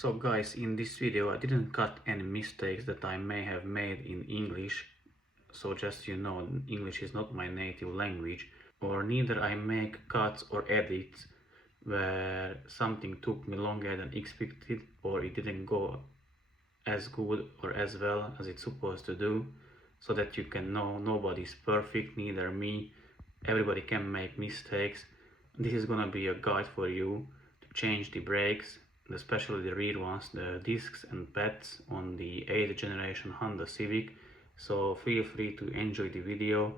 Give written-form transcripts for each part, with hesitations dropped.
So guys, in this video I didn't cut any mistakes that I may have made in English, so just you know, English is not my native language, or neither I make cuts or edits where something took me longer than expected or it didn't go as good or as well as it's supposed to do, so that you can know nobody's perfect, neither me, everybody can make mistakes. This is gonna be a guide for you to change the brakes, especially the rear ones, the discs and pads on the 8th generation Honda Civic. So feel free to enjoy the video.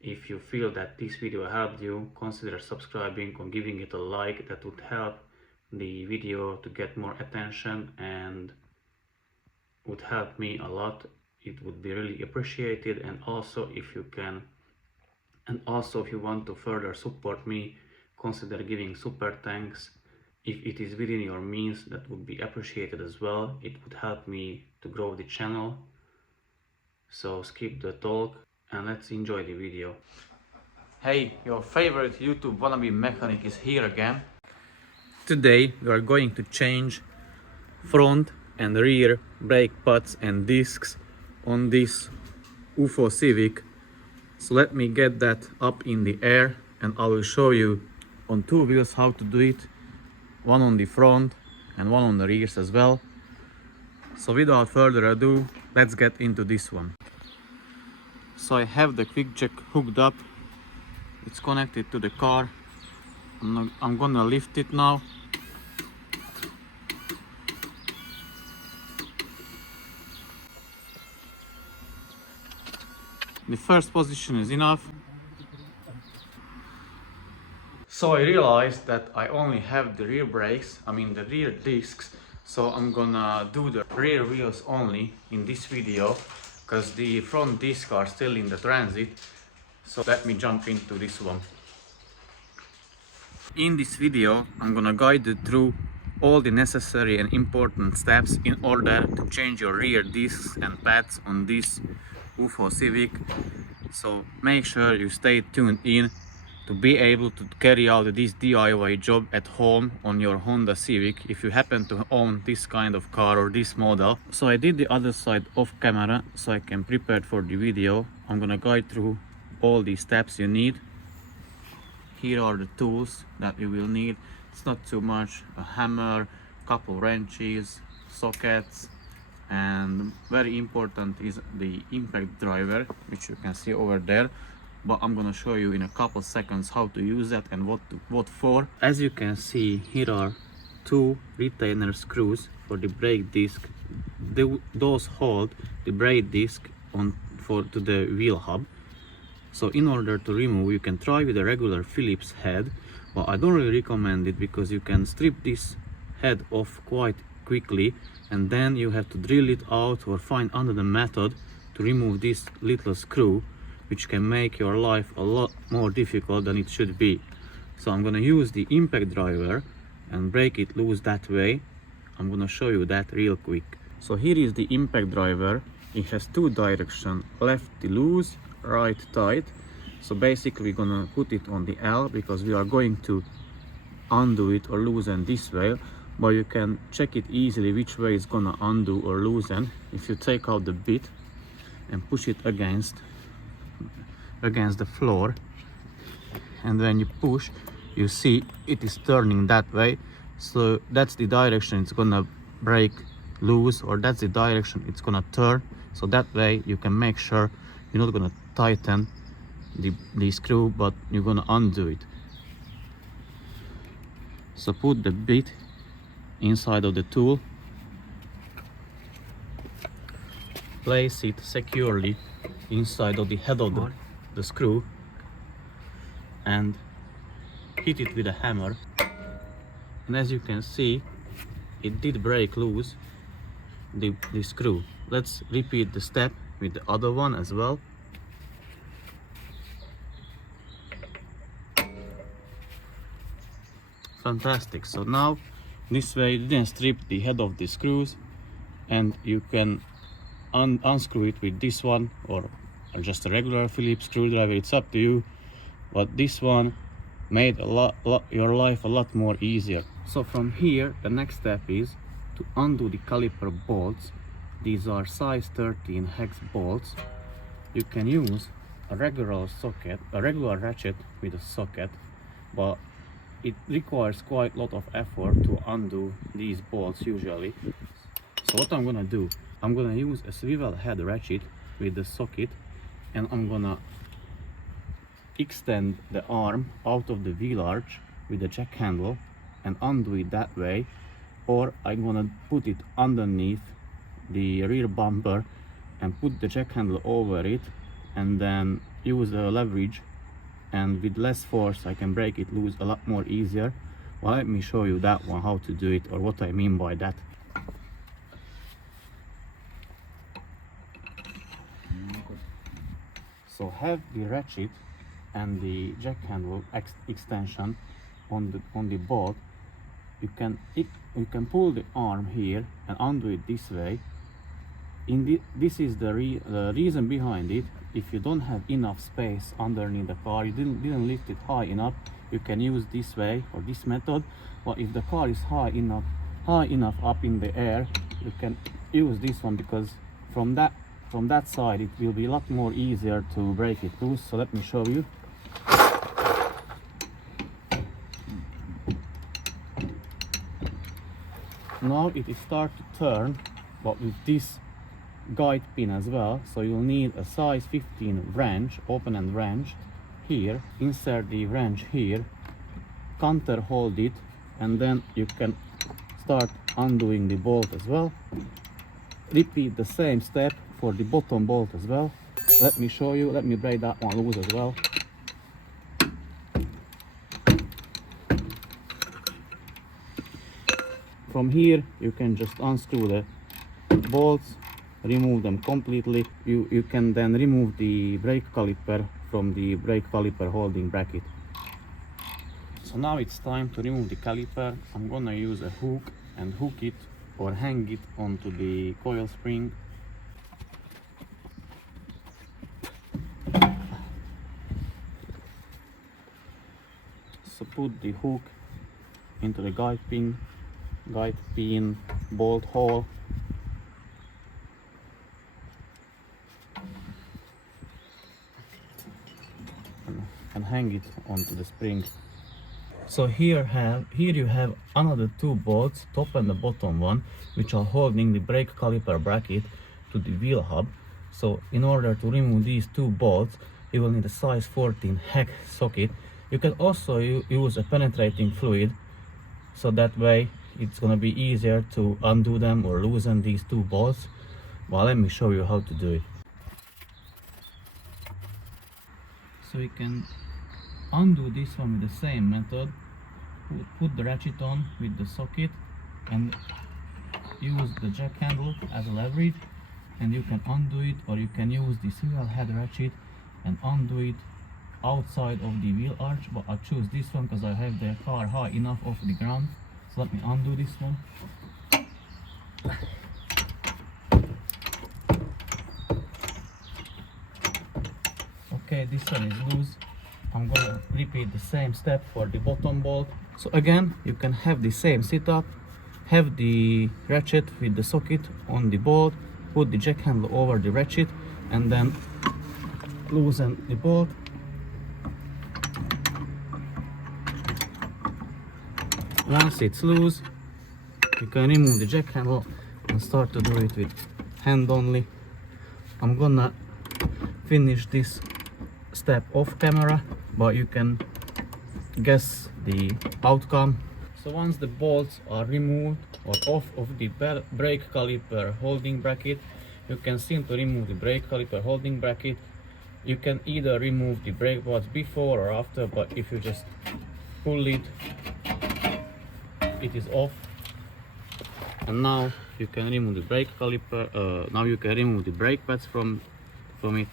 If you feel that this video helped you, consider subscribing or giving it a like. That would help the video to get more attention and would help me a lot. It would be really appreciated. And also if you want to further support me, consider giving super thanks. If it is within your means, that would be appreciated as well. It would help me to grow the channel. So skip the talk and let's enjoy the video. Hey, your favorite YouTube wannabe mechanic is here again. Today we are going to change front and rear brake pads and discs on this UFO Civic. So let me get that up in the air and I will show you on two wheels how to do it. One on the front and one on the rears as well. So without further ado, let's get into this one. So I have the quick jack hooked up. It's connected to the car. I'm gonna lift it now. The first position is enough. So I realized that I only have the rear brakes, the rear discs, so I'm gonna do the rear wheels only in this video, because the front discs are still in the transit. So let me jump into this one. In this video I'm gonna guide you through all the necessary and important steps in order to change your rear discs and pads on this UFO Civic. So make sure you stay tuned in to be able to carry out this DIY job at home on your Honda Civic if you happen to own this kind of car or this model. So I did the other side off camera so I can prepare for the video. I'm gonna guide through all the steps you need. Here are the tools that you will need. It's not too much: a hammer, couple wrenches, sockets, and very important is the impact driver, which you can see over there. But I'm gonna show you in a couple seconds how to use that and what for. As you can see, here are two retainer screws for the brake disc. Those hold the brake disc to the wheel hub. So in order to remove, you can try with a regular Phillips head, but I don't really recommend it because you can strip this head off quite quickly and then you have to drill it out or find another method to remove this little screw, which can make your life a lot more difficult than it should be. So I'm gonna use the impact driver and break it loose that way. I'm gonna show you that real quick. So here is the impact driver. It has two directions: left loose, right tight. So basically we're gonna put it on the L because we are going to undo it or loosen this way, but you can check it easily which way it's gonna undo or loosen if you take out the bit and push it against the floor, and when you push, you see it is turning that way. So that's the direction it's gonna break loose, or that's the direction it's gonna turn. So that way you can make sure you're not gonna tighten the screw, but you're gonna undo it. So put the bit inside of the tool, place it securely inside of the head of the screw and hit it with a hammer. And as you can see, it did break loose the screw. Let's repeat the step with the other one as well. Fantastic. So now this way you didn't strip the head of the screws, and you can unscrew it with this one or just a regular Phillips screwdriver. It's up to you, but this one made your life a lot more easier. So from here the next step is to undo the caliper bolts, these are size 13 hex bolts, you can use a regular ratchet with a socket, but it requires quite a lot of effort to undo these bolts usually. So what I'm gonna do, I'm gonna use a swivel head ratchet with the socket, and I'm gonna extend the arm out of the wheel arch with the jack handle and undo it that way, or I'm gonna put it underneath the rear bumper and put the jack handle over it, and then use the leverage, and with less force I can break it loose a lot more easier. Well, let me show you that one, how to do it, or what I mean by that. So have the ratchet and the jack handle extension on the bolt. You can pull the arm here and undo it this way. This is the reason behind it. If you don't have enough space underneath the car, you didn't lift it high enough, you can use this way or this method. But if the car is high enough up in the air, you can use this one, because from that side it will be a lot more easier to break it loose. So let me show you. Now it is start to turn, but with this guide pin as well, so you'll need a size 15 wrench, open end wrench here. Insert the wrench here, counter hold it, and then you can start undoing the bolt as well. Repeat the same step for the bottom bolt as well. Let me show you, let me break that one loose as well. From here you can just unscrew the bolts, remove them completely. You can then remove the brake caliper from the brake caliper holding bracket. So now it's time to remove the caliper. I'm gonna use a hook and hook it or hang it onto the coil spring. So put the hook into the guide pin bolt hole, and hang it onto the spring. So here you have another two bolts, top and the bottom one, which are holding the brake caliper bracket to the wheel hub. So in order to remove these two bolts, you will need a size 14 hex socket. You can also use a penetrating fluid, so that way it's gonna be easier to undo them or loosen these two bolts. Well, let me show you how to do it. So you can undo this one with the same method. Put the ratchet on with the socket and use the jack handle as a leverage, and you can undo it, or you can use the swivel head ratchet and undo it outside of the wheel arch. But I choose this one because I have the car high enough off the ground. So let me undo this one. Okay, this one is loose. I'm gonna repeat the same step for the bottom bolt. So again, you can have the same setup, have the ratchet with the socket on the bolt, put the jack handle over the ratchet, and then loosen the bolt. Once it's loose, you can remove the jack handle and start to do it with hand only. I'm gonna finish this step off camera, but you can guess the outcome. So once the bolts are removed or off of the brake caliper holding bracket, you can simply remove the brake caliper holding bracket. You can either remove the brake pads before or after, but if you just pull it, it is off. And now you can remove the brake caliper. Now you can remove the brake pads from it.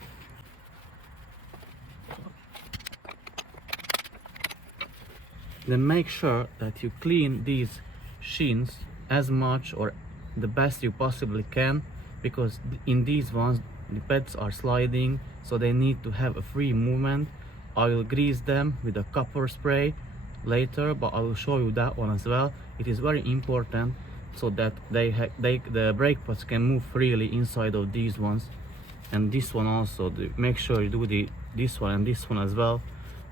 Then make sure that you clean these shins as much or the best you possibly can, because in these ones the pads are sliding, so they need to have a free movement. I will grease them with a copper spray later, but I will show you that one as well. It is very important so that the brake pads can move freely inside of these ones. And this one also, make sure you do this one and this one as well,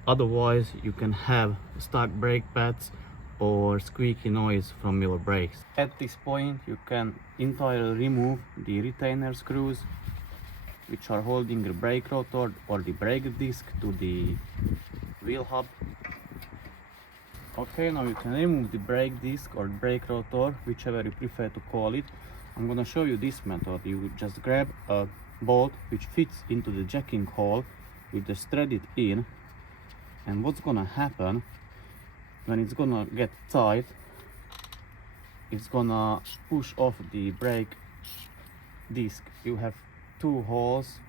otherwise you can have stuck brake pads or squeaky noise from your brakes. At this point you can entirely remove the retainer screws which are holding the brake rotor or the brake disc to the wheel hub. Okay, now you can remove the brake disc or brake rotor, whichever you prefer to call it. I'm gonna show you this method. You just grab a bolt which fits into the jacking hole, you just thread it in, and what's gonna happen when it's gonna get tight, it's gonna push off the brake disc. You have two holes,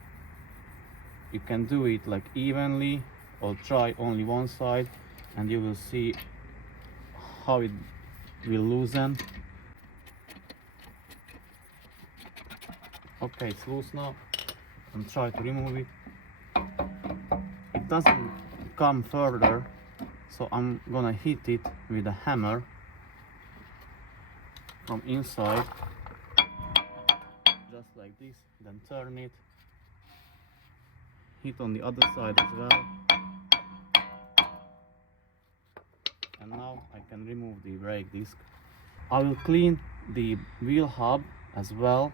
you can do it like evenly or try only one side and you will see how it will loosen. Okay, it's loose now, and try to remove it. It doesn't come further, so I'm gonna hit it with a hammer from inside, just like this, then turn it, hit on the other side as well, and now I can remove the brake disc. I will clean the wheel hub as well.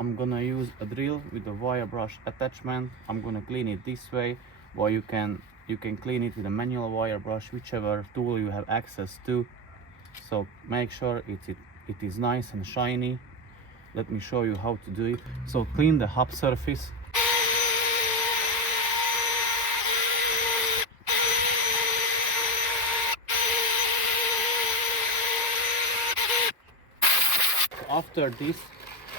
I'm gonna use a drill with a wire brush attachment. I'm gonna clean it this way, or you can clean it with a manual wire brush, whichever tool you have access to. So make sure it is nice and shiny. Let me show you how to do it. So clean the hub surface. After this,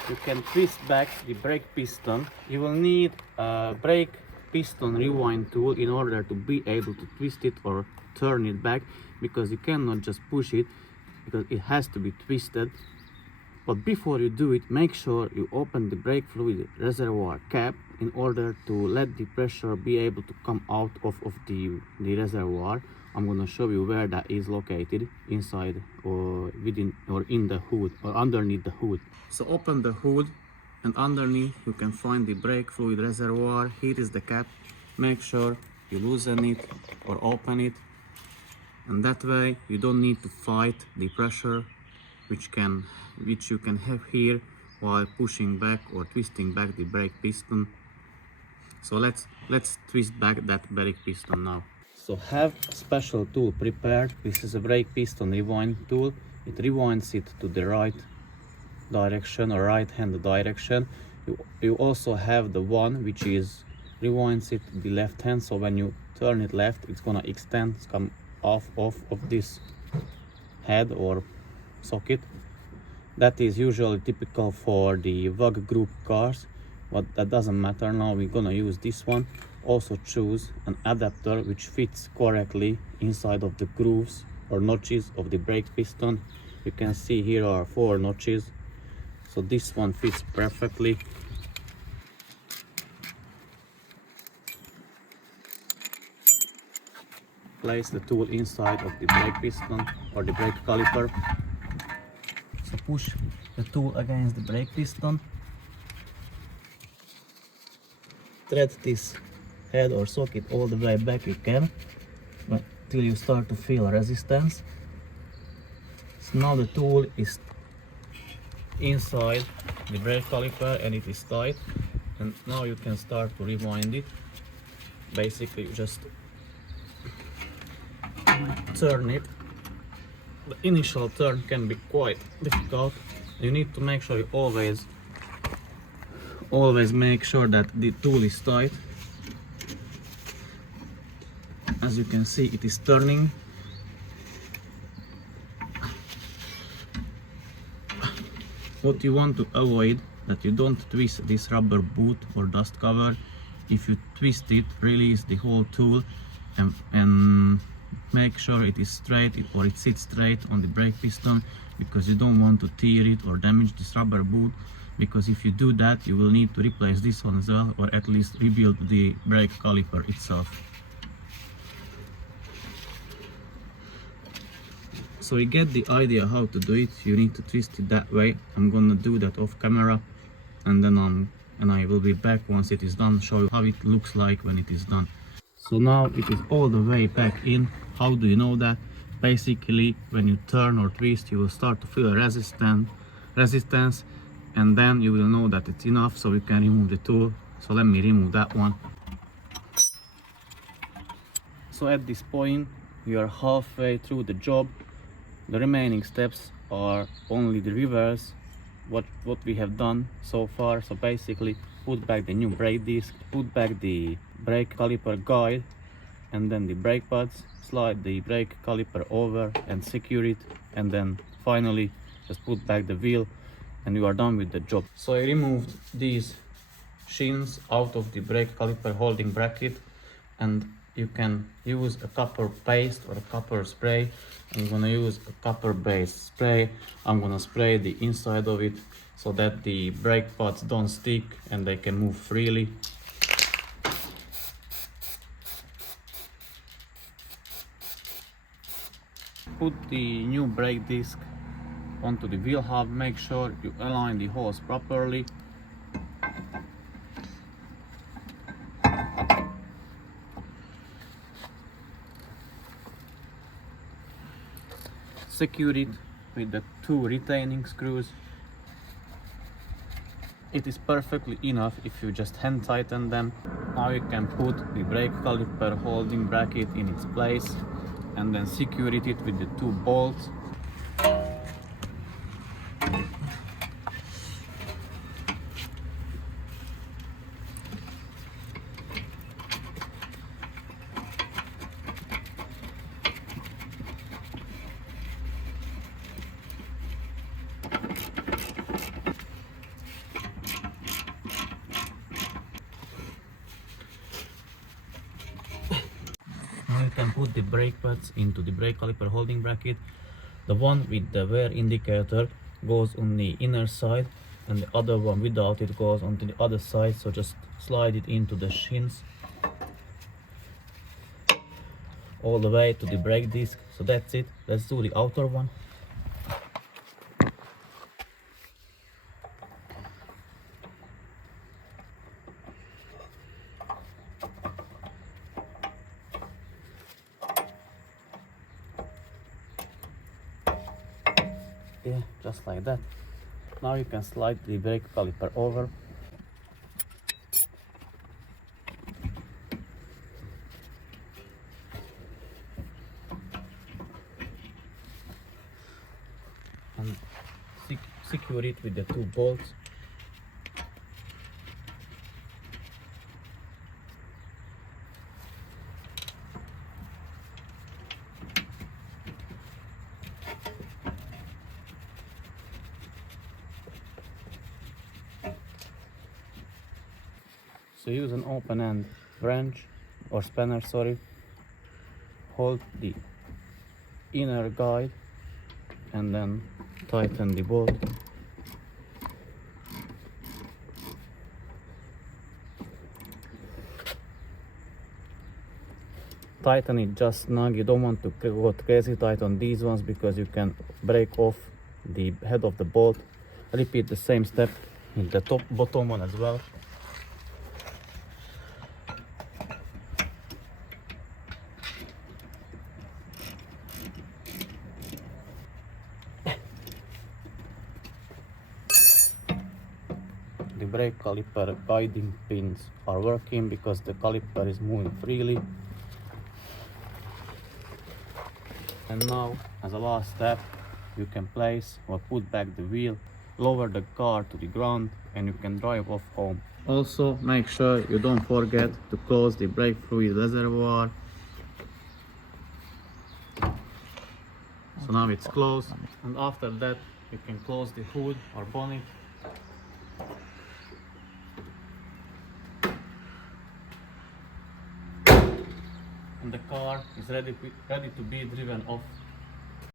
you can twist back the brake piston. You will need a brake piston rewind tool in order to be able to twist it or turn it back, because you cannot just push it, because it has to be twisted. But before you do it, make sure you open the brake fluid reservoir cap in order to let the pressure be able to come out of the reservoir. I'm gonna show you where that is located, inside or within or in the hood or underneath the hood. So open the hood, and underneath you can find the brake fluid reservoir. Here is the cap. Make sure you loosen it or open it, and that way you don't need to fight the pressure which you can have here while pushing back or twisting back the brake piston. So let's twist back that brake piston now. So have a special tool prepared. This is a brake piston rewind tool. It rewinds it to the right direction or right hand direction. You also have the one which is rewinds it to the left hand, so when you turn it left, it's gonna extend, come off of this head or socket. That is usually typical for the VUG group cars, but that doesn't matter. Now we're gonna use this one. Also choose an adapter which fits correctly inside of the grooves or notches of the brake piston. You can see here are 4 notches, so this one fits perfectly. Place the tool inside of the brake piston or the brake caliper. So push the tool against the brake piston. Thread this head or socket all the way back you can, till you start to feel resistance. So now the tool is inside the brake caliper and it is tight, and now you can start to rewind it. Basically you just turn it. The initial turn can be quite difficult. You need to make sure you always make sure that the tool is tight. As you can see, it is turning. What you want to avoid, that you don't twist this rubber boot or dust cover. If you twist it, release the whole tool and make sure it is straight or it sits straight on the brake piston, because you don't want to tear it or damage this rubber boot, because if you do that you will need to replace this one as well, or at least rebuild the brake caliper itself. So you get the idea how to do it. You need to twist it that way. I'm gonna do that off camera, and then I will be back once it is done, show you how it looks like when it is done. So now it is all the way back in. How do you know that? Basically, when you turn or twist, you will start to feel a resistance, and then you will know that it's enough, so you can remove the tool. So let me remove that one. So at this point, we are halfway through the job. The remaining steps are only the reverse, what we have done so far. So basically, put back the new brake disc, put back the brake caliper guide, and then the brake pads, slide the brake caliper over and secure it, and then finally just put back the wheel and you are done with the job. So I removed these shins out of the brake caliper holding bracket, and you can use a copper paste or a copper spray. I'm gonna use a copper based spray. I'm gonna spray the inside of it so that the brake pads don't stick and they can move freely. Put the new brake disc onto the wheel hub. Make sure you align the holes properly. Secure it with the 2 retaining screws. It is perfectly enough if you just hand tighten them. Now you can put the brake caliper holding bracket in its place and then secure it with the 2 bolts. Now you can put the brake pads into the brake caliper holding bracket. The one with the wear indicator goes on the inner side, and the other one without it goes onto the other side. So just slide it into the shins all the way to the brake disc. So that's it. Let's do the outer one. Yeah, just like that. Now you can slide the brake caliper over. And secure it with the 2 bolts. So use an open end wrench or spanner, sorry. Hold the inner guide and then tighten the bolt. Tighten it just snug. You don't want to go crazy tight on these ones because you can break off the head of the bolt. Repeat the same step in the bottom one as well. The brake caliper guiding pins are working because the caliper is moving freely. And now, as a last step, you can place or put back the wheel, lower the car to the ground, and you can drive off home. Also, make sure you don't forget to close the brake fluid reservoir. So now it's closed, and after that you can close the hood or bonnet. And the car is ready to be driven off.